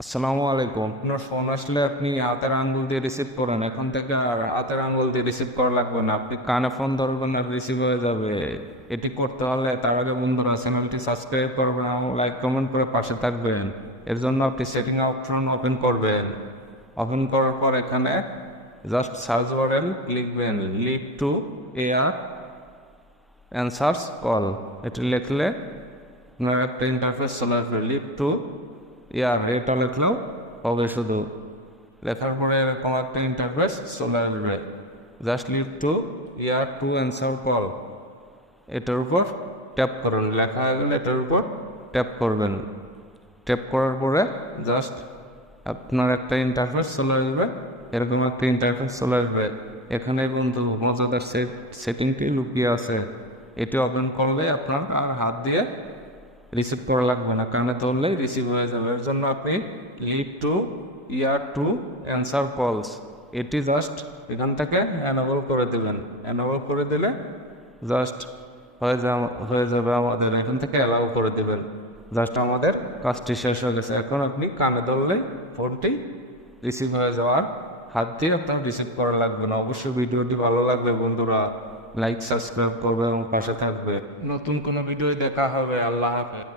আসসালামু আলাইকুম। আপনার ফোন আসলে আপনি হাতের আঙ্গুল দিয়ে রিসিভ করেন, এখন থেকে আর হাতের আঙ্গুল দিয়ে রিসিভ করা লাগবে না। আপনি কানে ফোন ধরবেন আর রিসিভ হয়ে যাবে। এটি করতে হলে তার আগে বন্ধুরা চ্যানেলটি সাবস্ক্রাইব করবেন এবং লাইক কমেন্ট করে পাশে থাকবেন। এর জন্য আপনি সেটিং অপশন ওপেন করবেন। ওপেন করার পর এখানে জাস্ট সার্চ বারেন লিখবেন live to ear answers call. এটি লিখলে আপনার একটা ইন্টারফেস চলে আসবে। লিভ টু ইয়ার এটা লিখলেও হবে, শুধু লেখার পরে এরকম একটা ইন্টারফেস চলে আসবে। Just leave to year two answer call, এটার উপর ট্যাপ করুন। লেখা হয়ে গেলে এটার উপর ট্যাপ করবেন। ট্যাপ করার পরে জাস্ট আপনার একটা ইন্টারফেস চলে আসবে, এরকম একটা ইন্টারফেস চলে আসবে। এখানে বন্ধু মজাদার সেটিংটি লুকিয়ে আছে। এটি ওপেন করলে আপনার আর হাত দিয়ে রিসিভ করা লাগবে না, কানে ধরলেই রিসিভ হয়ে যাবে। এর জন্য আপনি leave to year two answer কলস এটি জাস্ট এখান থেকে অ্যানাবল করে দেবেন। অ্যানাবল করে দিলে জাস্ট হয়ে যাবে আমাদের। এখান থেকে অ্যালাউ করে দেবেন। জাস্ট আমাদের কাজটি শেষ হয়ে গেছে। এখন আপনি কানে ধরলেই ফোনটি রিসিভ হয়ে যাওয়ার, হাত দিয়ে আপনার রিসিভ করা লাগবে না। অবশ্যই ভিডিওটি ভালো লাগবে বন্ধুরা, লাইক সাবস্ক্রাইব করবে এবং পাশে থাকবে। নতুন কোনো ভিডিও দেখা হবে। আল্লাহ হাফেজ।